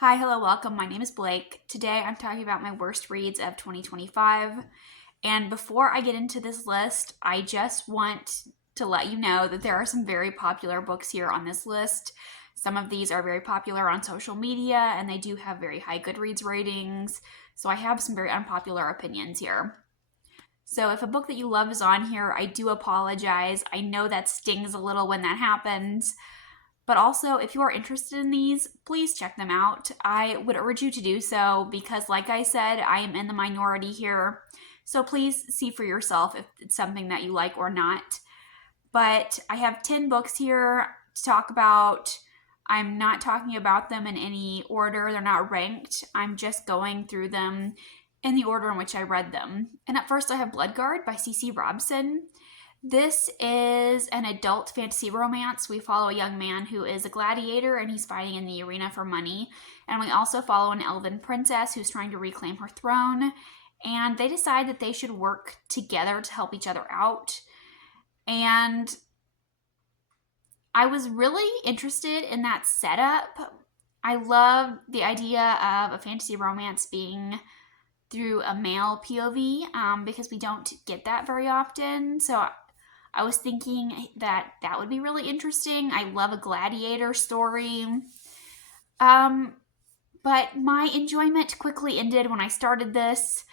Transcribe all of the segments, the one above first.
Hi, hello, welcome. My name is Blake. Today I'm talking about my worst reads of 2025. And before I get into this list, I just want to let you know that there are some very popular books here on this list. Some of these are very popular on social media and they do have very high Goodreads ratings. So I have some very unpopular opinions here. So if a book that you love is on here, I do apologize. I know that stings a little when that happens. But also, if you are interested in these, please check them out. I would urge you to do so because, like I said, I am in the minority here. So please see for yourself if it's something that you like or not. But I have 10 books here to talk about. I'm not talking about them in any order, they're not ranked. I'm just going through them in the order in which I read them. And at first, I have Bloodguard by CC Robson. This is an adult fantasy romance. We follow a young man who is a gladiator and he's fighting in the arena for money. And we also follow an elven princess who's trying to reclaim her throne. And they decide that they should work together to help each other out. And I was really interested in that setup. I love the idea of a fantasy romance being through a male POV because we don't get that very often. So I was thinking that that would be really interesting. I love a gladiator story. Um, but my enjoyment quickly ended when I started this.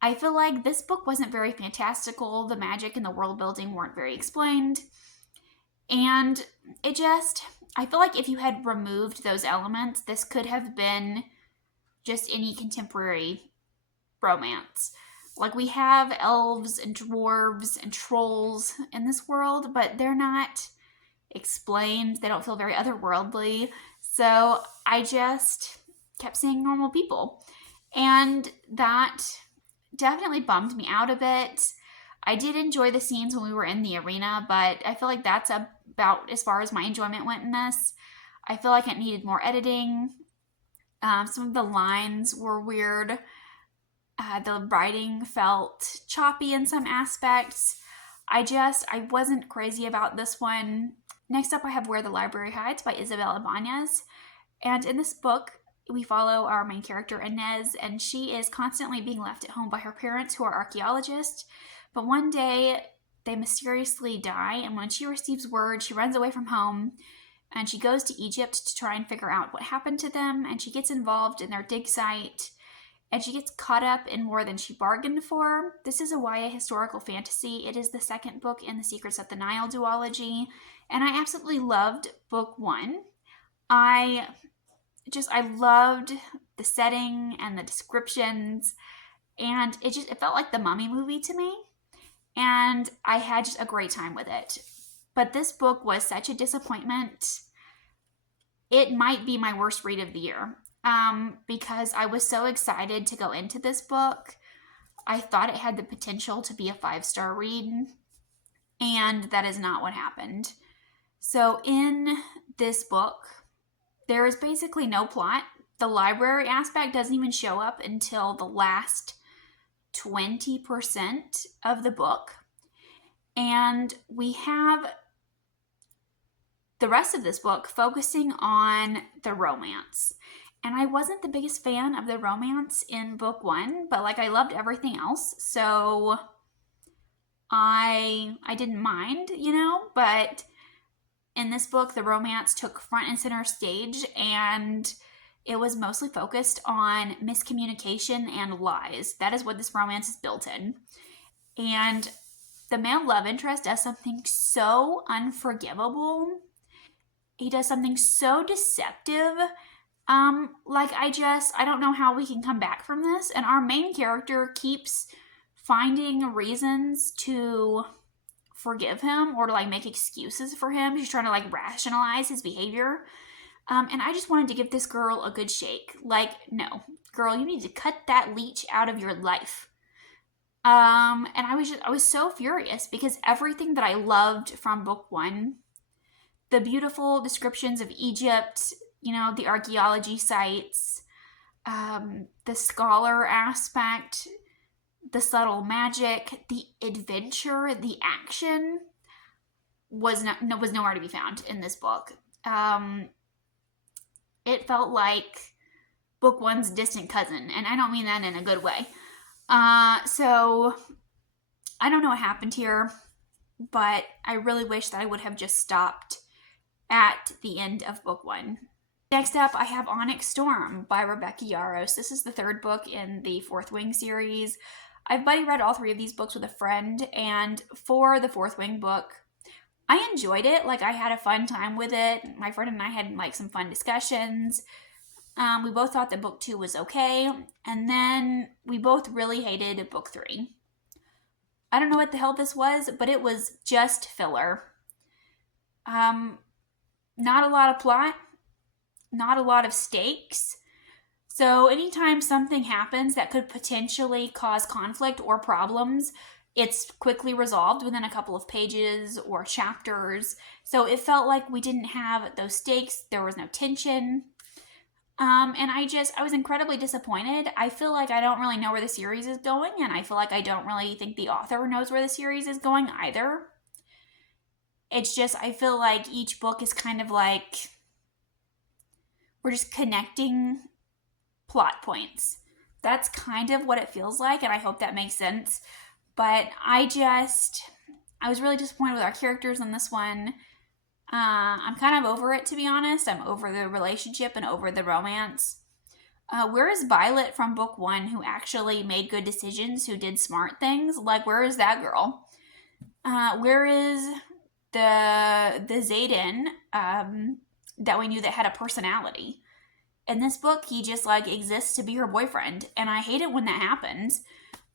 I feel like this book wasn't very fantastical. The magic and the world building weren't very explained. And I feel like if you had removed those elements, this could have been just any contemporary romance. Like, we have elves and dwarves and trolls in this world, but they're not explained. They don't feel very otherworldly. So I just kept seeing normal people. And that definitely bummed me out a bit. I did enjoy the scenes when we were in the arena, but I feel like that's about as far as my enjoyment went in this. I feel like it needed more editing. Some of the lines were weird. The writing felt choppy in some aspects. I wasn't crazy about this one. Next up, I have Where the Library Hides by Isabel Ibanez. And in this book, we follow our main character, Inez, and she is constantly being left at home by her parents, who are archaeologists. But one day, they mysteriously die, and when she receives word, she runs away from home and she goes to Egypt to try and figure out what happened to them. And she gets involved in their dig site and she gets caught up in more than she bargained for. This is a YA historical fantasy. It is the second book in the Secrets of the Nile duology, and I absolutely loved book one. I loved the setting and the descriptions, and it felt like the Mummy movie to me, and I had just a great time with it. But this book was such a disappointment. It might be my worst read of the year. Because I was so excited to go into this book. I thought it had the potential to be a 5-star read, and that is not what happened. So, in this book, there is basically no plot. The library aspect doesn't even show up until the last 20% of the book. And we have the rest of this book focusing on the romance. And I wasn't the biggest fan of the romance in book one, but like I loved everything else. So I didn't mind, but in this book the romance took front and center stage, and it was mostly focused on miscommunication and lies. That is what this romance is built in. And the male love interest does something so unforgivable. He does something so deceptive. I don't know how we can come back from this. And our main character keeps finding reasons to forgive him or to make excuses for him. She's trying to rationalize his behavior. And I just wanted to give this girl a good shake. No, girl, you need to cut that leech out of your life. And I was so furious because everything that I loved from book one, the beautiful descriptions of Egypt, the archaeology sites, the scholar aspect, the subtle magic, the adventure, the action was nowhere to be found in this book. It felt like book one's distant cousin, and I don't mean that in a good way. So I don't know what happened here, but I really wish that I would have just stopped at the end of book one. Next up, I have Onyx Storm by Rebecca Yarros. This is the third book in the Fourth Wing series. I've buddy read all three of these books with a friend, and for the Fourth Wing book, I enjoyed it. Like, I had a fun time with it. My friend and I had like some fun discussions. We both thought that book two was okay, and then we both really hated book three. I don't know what the hell this was, but it was just filler. Not a lot of plot, not a lot of stakes. So anytime something happens that could potentially cause conflict or problems, it's quickly resolved within a couple of pages or chapters. So it felt like we didn't have those stakes. There was no tension. And I was incredibly disappointed. I feel like I don't really know where the series is going, and I feel like I don't really think the author knows where the series is going either. It's just, I feel like each book is kind of like, we're just connecting plot points. That's kind of what it feels like, and I hope that makes sense. But I was really disappointed with our characters in this one. I'm kind of over it, to be honest. I'm over the relationship and over the romance. Where is Violet from book one, who actually made good decisions, who did smart things? Like, where is that girl? Where is the Xaden that we knew that had a personality? In this book, he just like exists to be her boyfriend, and I hate it when that happens.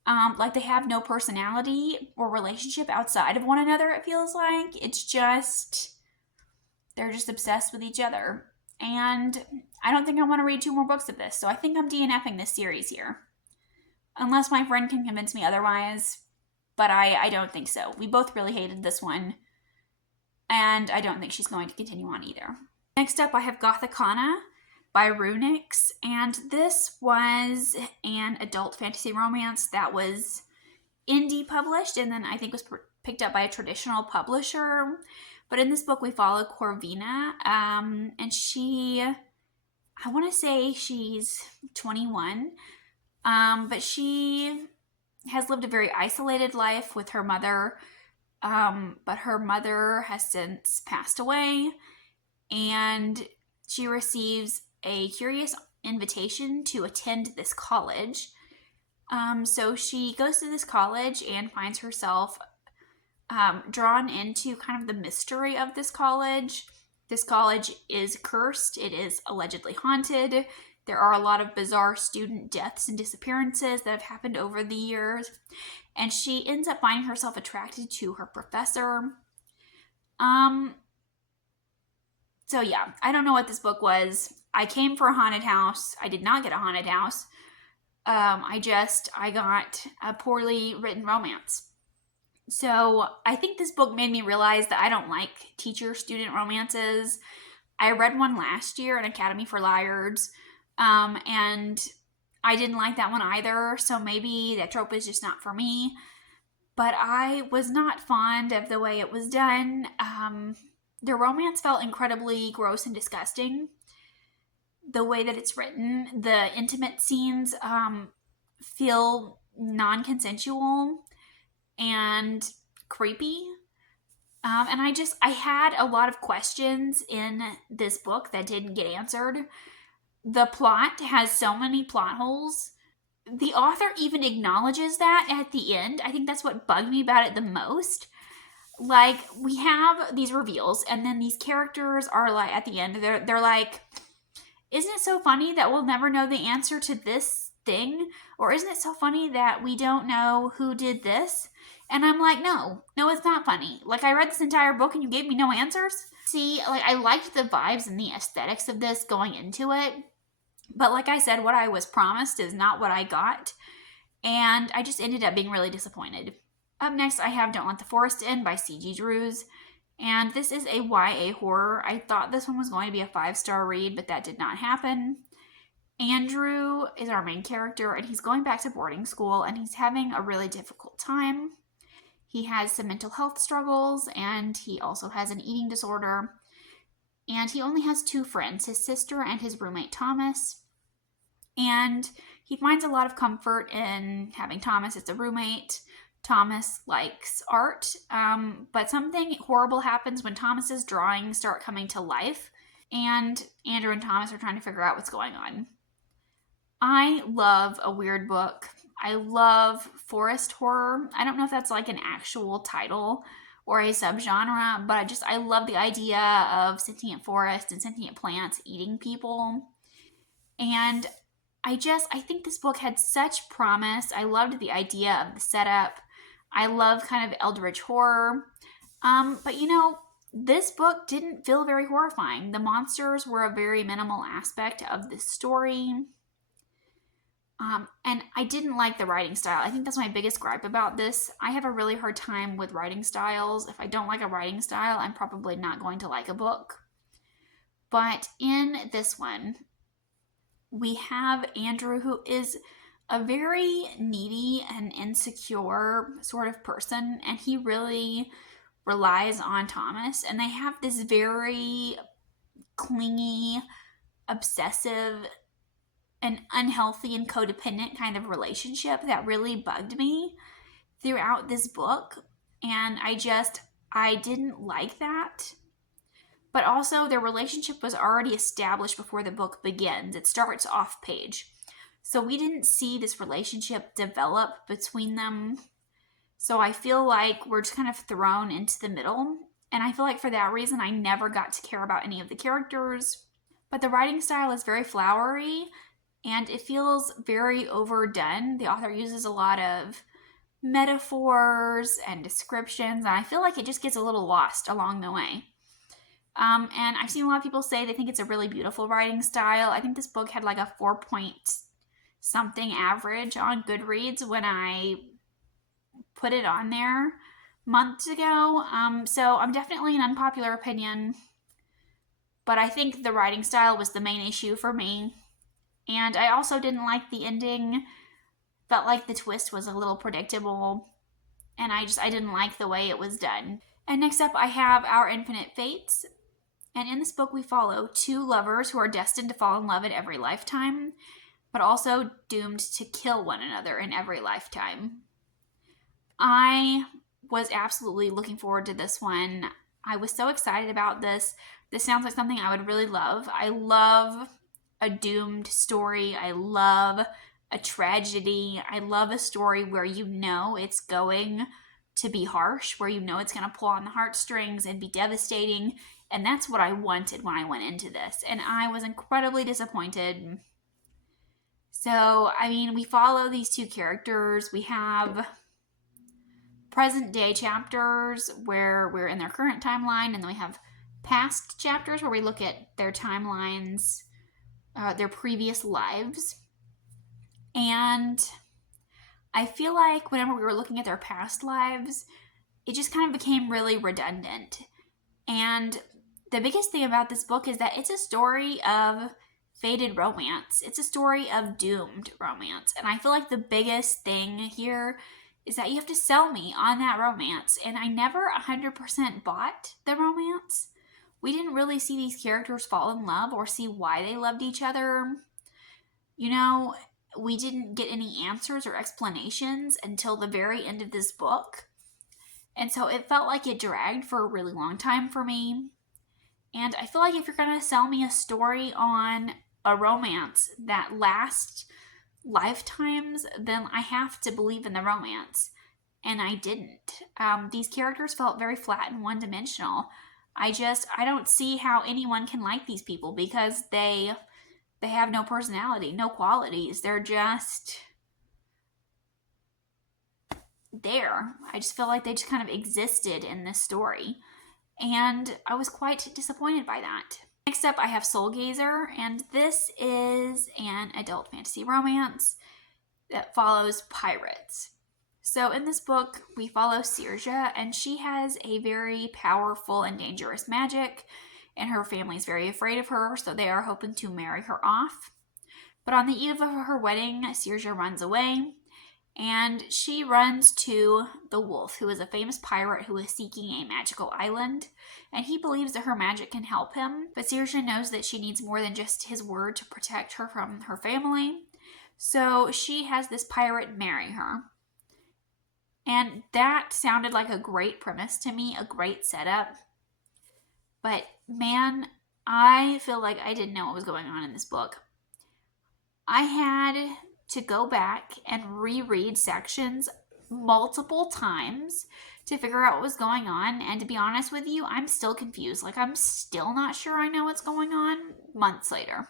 Like, they have no personality or relationship outside of one another, it feels like. It's just, they're just obsessed with each other. And I don't think I want to read 2 more books of this, so I think I'm DNFing this series here. Unless my friend can convince me otherwise, but I don't think so. We both really hated this one, and I don't think she's going to continue on either. Next up, I have Gothicana by Runix, and this was an adult fantasy romance that was indie published, and then I think was picked up by a traditional publisher. But in this book, we follow Corvina, and I want to say she's 21, but she has lived a very isolated life with her mother, but her mother has since passed away, and she receives a curious invitation to attend this college. So she goes to this college and finds herself drawn into kind of the mystery of this college. This college is cursed. It is allegedly haunted. There are a lot of bizarre student deaths and disappearances that have happened over the years. And she ends up finding herself attracted to her professor. So yeah, I don't know what this book was. I came for a haunted house. I did not get a haunted house. I got a poorly written romance. So I think this book made me realize that I don't like teacher-student romances. I read one last year, An Academy for Liars, and I didn't like that one either, so maybe that trope is just not for me. But I was not fond of the way it was done. The romance felt incredibly gross and disgusting. The way that it's written, the intimate scenes feel non-consensual and creepy. And I had a lot of questions in this book that didn't get answered. The plot has so many plot holes. The author even acknowledges that at the end. I think that's what bugged me about it the most. Like, we have these reveals, and then these characters are like, at the end, they're like, isn't it so funny that we'll never know the answer to this thing? Or isn't it so funny that we don't know who did this? And I'm like, no, it's not funny. Like, I read this entire book and you gave me no answers. See, like, I liked the vibes and the aesthetics of this going into it. But like I said, what I was promised is not what I got. And I just ended up being really disappointed. Up next, I have Don't Let the Forest In by C.G. Drews. And this is a YA horror. I thought this one was going to be a 5-star read, but that did not happen. Andrew is our main character, and he's going back to boarding school, and he's having a really difficult time. He has some mental health struggles, and he also has an eating disorder. And he only has two friends, his sister and his roommate Thomas. And he finds a lot of comfort in having Thomas as a roommate. Thomas likes art, but something horrible happens when Thomas's drawings start coming to life, and Andrew and Thomas are trying to figure out what's going on. I love a weird book. I love forest horror. I don't know if that's like an actual title or a subgenre, but I love the idea of sentient forests and sentient plants eating people. And I think this book had such promise. I loved the idea of the setup. I love kind of eldritch horror. But this book didn't feel very horrifying. The monsters were a very minimal aspect of the story. And I didn't like the writing style. I think that's my biggest gripe about this. I have a really hard time with writing styles. If I don't like a writing style, I'm probably not going to like a book. But in this one, we have Andrew, who is a very needy and insecure sort of person, and he really relies on Thomas, and they have this very clingy, obsessive, and unhealthy and codependent kind of relationship that really bugged me throughout this book, and I didn't like that. But also, their relationship was already established before the book begins. It starts off page. So we didn't see this relationship develop between them. So I feel like we're just kind of thrown into the middle. And I feel like for that reason, I never got to care about any of the characters. But the writing style is very flowery, and it feels very overdone. The author uses a lot of metaphors and descriptions, and I feel like it just gets a little lost along the way. And I've seen a lot of people say they think it's a really beautiful writing style. I think this book had like a 4-point-something average on Goodreads when I put it on there months ago. So I'm definitely an unpopular opinion, but I think the writing style was the main issue for me. And I also didn't like the ending. Felt like the twist was a little predictable, and I didn't like the way it was done. And next up, I have Our Infinite Fates. And in this book, we follow two lovers who are destined to fall in love in every lifetime, but also doomed to kill one another in every lifetime. I was absolutely looking forward to this one. I was so excited about this. This sounds like something I would really love. I love a doomed story. I love a tragedy. I love a story where it's going to be harsh, where it's going to pull on the heartstrings and be devastating. And that's what I wanted when I went into this. And I was incredibly disappointed. So, we follow these two characters. We have present day chapters where we're in their current timeline, and then we have past chapters where we look at their timelines, their previous lives. And I feel like whenever we were looking at their past lives, it just kind of became really redundant. And the biggest thing about this book is that it's a story of fated romance. It's a story of doomed romance. And I feel like the biggest thing here is that you have to sell me on that romance. And I never 100% bought the romance. We didn't really see these characters fall in love or see why they loved each other. We didn't get any answers or explanations until the very end of this book. And so it felt like it dragged for a really long time for me. And I feel like if you're going to sell me a story on a romance that lasts lifetimes, then I have to believe in the romance. And I didn't. These characters felt very flat and one-dimensional. I don't see how anyone can like these people because they have no personality, no qualities. They're just there. I just feel like they just kind of existed in this story. And I was quite disappointed by that. Next up, I have Soul Gazer, and this is an adult fantasy romance that follows pirates. So in this book, we follow Sirja, and she has a very powerful and dangerous magic, and her family's very afraid of her, so they are hoping to marry her off. But on the eve of her wedding, Sirja runs away, and she runs to the wolf, who is a famous pirate who is seeking a magical island, and he believes that her magic can help him, but Saoirse knows that she needs more than just his word to protect her from her family, so she has this pirate marry her. And that sounded like a great premise to me, a great setup, but man, I feel like I didn't know what was going on in this book. I had to go back and reread sections multiple times to figure out what was going on. And to be honest with you, I'm still confused. Like, I'm still not sure I know what's going on months later.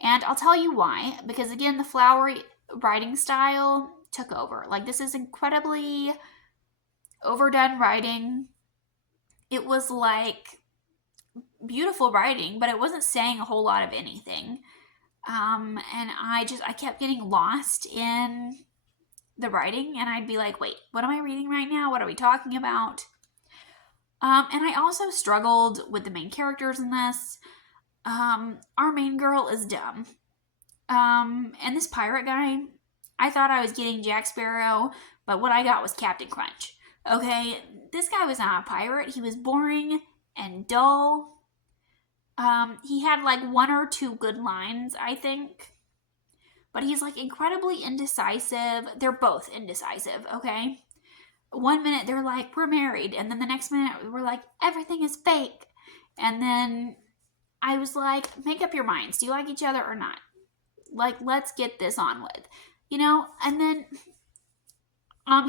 And I'll tell you why. Because again, the flowery writing style took over. Like, this is incredibly overdone writing. It was like beautiful writing, but it wasn't saying a whole lot of anything. And I kept getting lost in the writing, and I'd be like, wait, what am I reading right now? What are we talking about? And I also struggled with the main characters in this. Our main girl is dumb. And this pirate guy, I thought I was getting Jack Sparrow, but what I got was Captain Crunch. Okay, this guy was not a pirate. He was boring and dull. He had like one or two good lines, I think. But he's like incredibly indecisive. They're both indecisive, okay? One minute they're like, we're married. And then the next minute we're like, everything is fake. And then I was like, make up your minds. Do you like each other or not? Like, let's get this on with. You know? And then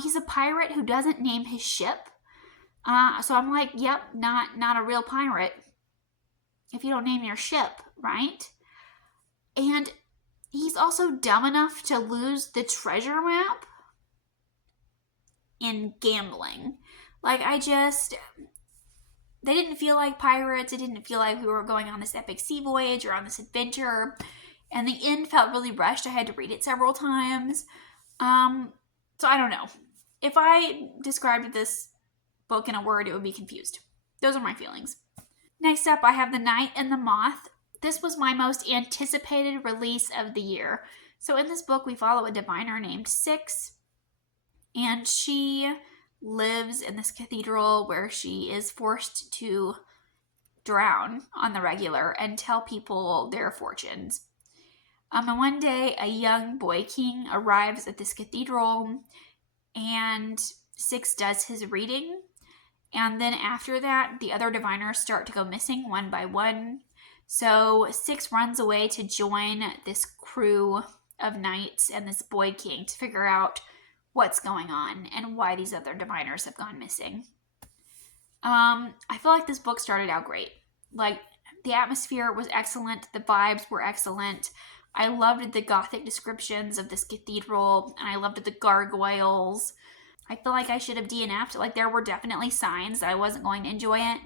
he's a pirate who doesn't name his ship. So I'm like, yep, not a real pirate if you don't name your ship, right? And he's also dumb enough to lose the treasure map in gambling. Like, they didn't feel like pirates. It didn't feel like we were going on this epic sea voyage or on this adventure. And the end felt really rushed. I had to read it several times. So I don't know. If I described this book in a word, it would be confused. Those are my feelings. Next up, I have The Night and the Moth. This was my most anticipated release of the year. So in this book, we follow a diviner named Six, and she lives in this cathedral where she is forced to drown on the regular and tell people their fortunes. And one day, a young boy king arrives at this cathedral, and Six does his reading. And then after that, the other diviners start to go missing one by one. So Six runs away to join this crew of knights and this boy king to figure out what's going on and why these other diviners have gone missing. I feel like this book started out great. Like, the atmosphere was excellent. The vibes were excellent. I loved the gothic descriptions of this cathedral, and I loved the gargoyles. I feel like I should have DNF'd. Like, there were definitely signs that I wasn't going to enjoy it,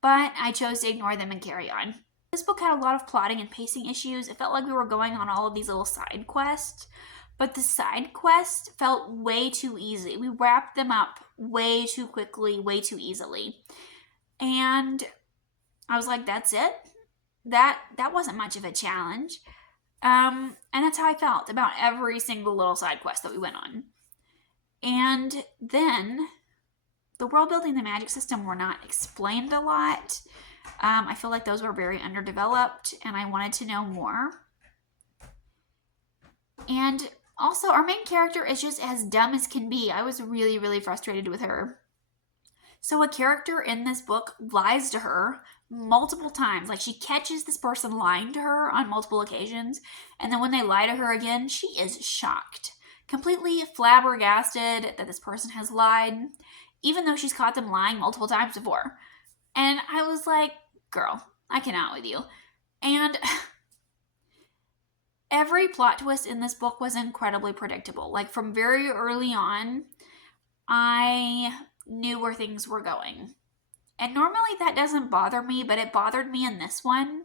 but I chose to ignore them and carry on. This book had a lot of plotting and pacing issues. It felt like we were going on all of these little side quests, but the side quests felt way too easy. We wrapped them up way too quickly, way too easily. And I was like, that's it? That wasn't much of a challenge. And that's how I felt about every single little side quest that we went on. And then the world building and the magic system were not explained a lot. I feel like those were very underdeveloped, and I wanted to know more. And also, our main character is just as dumb as can be. I was really, really frustrated with her. So a character in this book lies to her multiple times. Like, she catches this person lying to her on multiple occasions, and then when they lie to her again, she is shocked. Completely flabbergasted that this person has lied, even though she's caught them lying multiple times before. And I was like, girl, I cannot with you. And every plot twist in this book was incredibly predictable. Like, from very early on, I knew where things were going. And normally that doesn't bother me, but it bothered me in this one.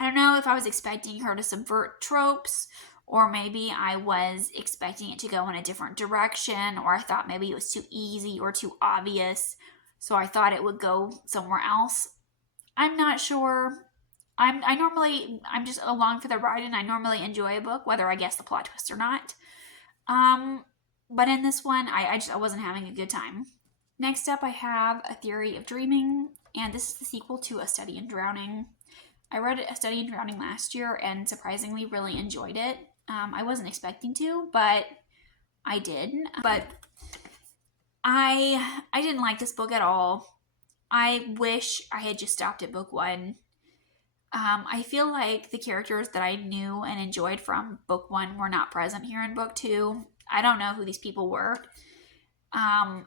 I don't know if I was expecting her to subvert tropes, or maybe I was expecting it to go in a different direction, or I thought maybe it was too easy or too obvious, so I thought it would go somewhere else. I'm not sure. I'm just along for the ride, and I normally enjoy a book, whether I guess the plot twist or not. But in this one, I wasn't having a good time. Next up, I have A Theory of Dreaming, and this is the sequel to A Study in Drowning. I read A Study in Drowning last year and surprisingly really enjoyed it. I wasn't expecting to, but I did. But I didn't like this book at all. I wish I had just stopped at book one. I feel like the characters that I knew and enjoyed from book one were not present here in book two. I don't know who these people were,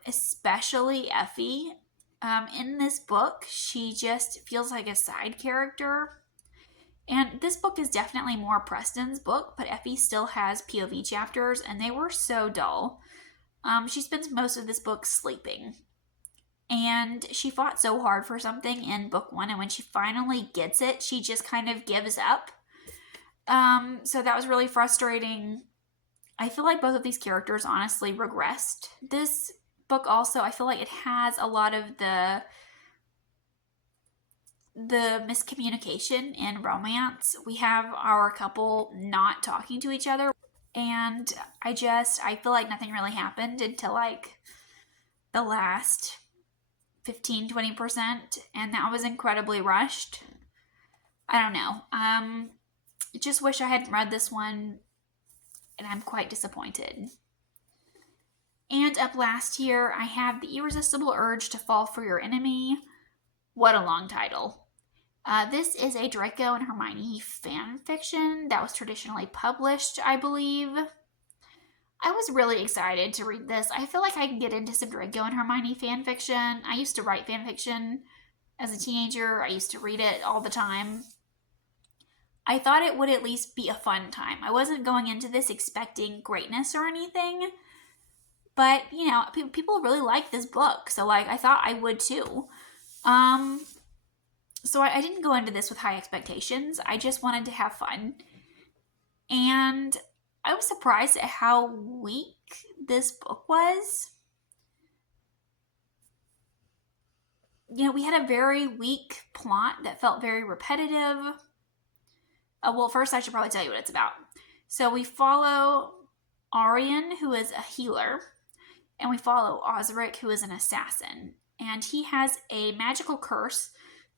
especially Effie. In this book, she just feels like a side character. And this book is definitely more Preston's book, but Effie still has POV chapters, and they were so dull. She spends most of this book sleeping. And she fought so hard for something in book one, and when she finally gets it, she just kind of gives up. So that was really frustrating. I feel like both of these characters honestly regressed. This book also, I feel like it has a lot of the miscommunication in romance. We have our couple not talking to each other, and I feel like nothing really happened until like the last 15-20%, and that was incredibly rushed. I don't know. Just wish I hadn't read this one, and I'm quite disappointed. And up last here, I have The Irresistible Urge to Fall for Your Enemy. What a long title. This is a Draco and Hermione fan fiction that was traditionally published, I believe. I was really excited to read this. I feel like I can get into some Draco and Hermione fan fiction. I used to write fan fiction as a teenager. I used to read it all the time. I thought it would at least be a fun time. I wasn't going into this expecting greatness or anything. But, you know, people really like this book. So, like, I thought I would too. So I didn't go into this with high expectations. I just wanted to have fun. And I was surprised at how weak this book was. You know, we had a very weak plot that felt very repetitive. Well, first I should probably tell you what it's about. So we follow Arian, who is a healer, and we follow Osric, who is an assassin. And he has a magical curse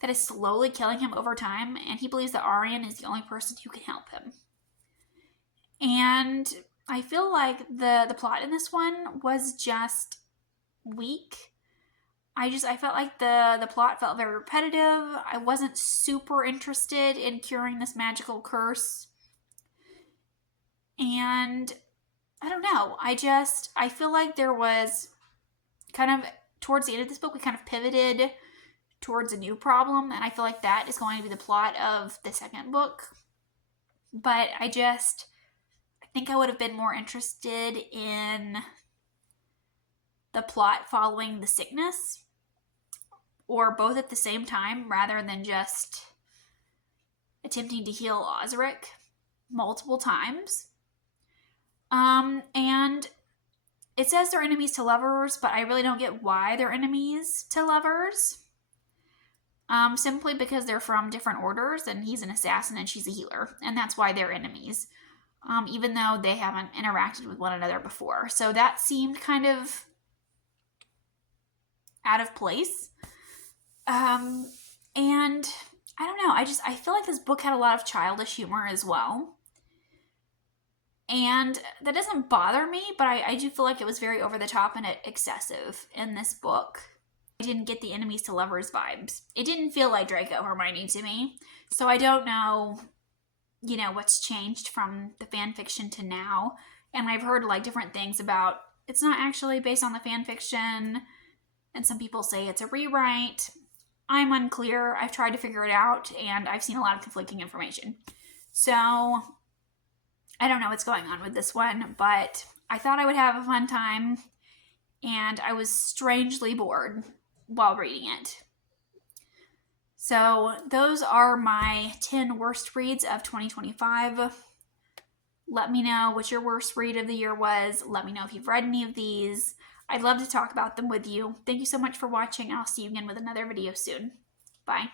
that is slowly killing him over time, and he believes that Arian is the only person who can help him. And I feel like the plot in this one was just weak. I felt like the plot felt very repetitive. I wasn't super interested in curing this magical curse. And I don't know. I feel like there was kind of, towards the end of this book, we kind of pivoted towards a new problem, and I feel like that is going to be the plot of the second book. But I think I would have been more interested in the plot following the sickness, or both at the same time, rather than just attempting to heal Osric multiple times. And it says they're enemies to lovers, but I really don't get why they're enemies to lovers. Simply because they're from different orders, and he's an assassin and she's a healer, and that's why they're enemies. Even though they haven't interacted with one another before. So that seemed kind of out of place. And I don't know, I feel like this book had a lot of childish humor as well. And that doesn't bother me, but I do feel like it was very over the top and excessive in this book. I didn't get the enemies to lovers vibes. It didn't feel like Draco Hermione to me. So I don't know, you know, what's changed from the fan fiction to now. And I've heard like different things about it's not actually based on the fan fiction, and some people say it's a rewrite. I'm unclear. I've tried to figure it out, and I've seen a lot of conflicting information. So I don't know what's going on with this one, but I thought I would have a fun time, and I was strangely bored while reading it. So those are my 10 worst reads of 2025. Let me know what your worst read of the year was. Let me know if you've read any of these. I'd love to talk about them with you. Thank you so much for watching, and I'll see you again with another video soon. Bye.